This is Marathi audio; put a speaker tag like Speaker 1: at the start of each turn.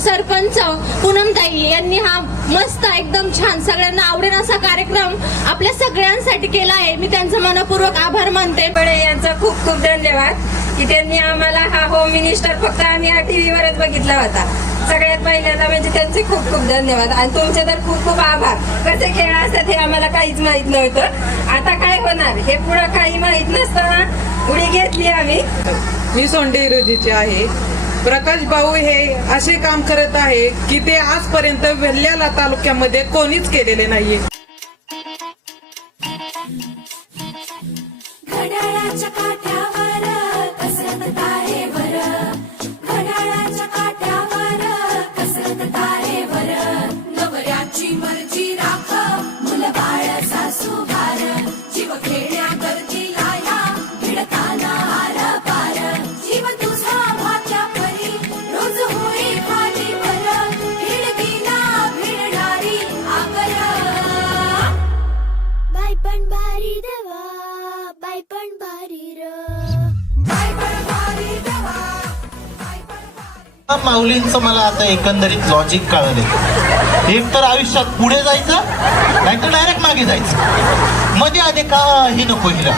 Speaker 1: सरपंच पूनमताई यांनी हा मस्त एकदम छान सगळ्यांना आवडेल असा कार्यक्रम आपल्या सगळ्यांसाठी केला आहे. मी त्यांचं मनपूर्वक आभार मानते.
Speaker 2: बडे यांचा खूप खूप धन्यवाद की त्यांनी आम्हाला हा होम मिनिस्टर फक्त आम्ही हा टीव्हीवरच बघितला होता. सगळ्यात पहिल्यांदा म्हणजे त्यांचे खूप खूप धन्यवाद आणि तुमचे तर खूप खूप आभार. कसे खेळ असतात हे आम्हाला काहीच माहीत नव्हतं. आता काय होणार? हे पुढं काही माहीत नसताना उडी घेतली आम्ही.
Speaker 3: मी सोंडे रोजीचे आहे. प्रकाश भाऊ हे असे काम करत आहे की ते आजपर्यंत वेल्ल्याला तालुक्यामध्ये कोणीच केलेले नाहीये.
Speaker 4: घड्याळाच्या काट्यावर पण भारी देवा बाय पण भारी र. पण भारी देवा पण भारी
Speaker 5: माऊलींचं मला आता एकंदरीत लॉजिक कळलं एक तर आयुष्यात पुढे जायचं नाहीतर डायरेक्ट मागे जायचं. मध्ये आधी का हे नको हिला.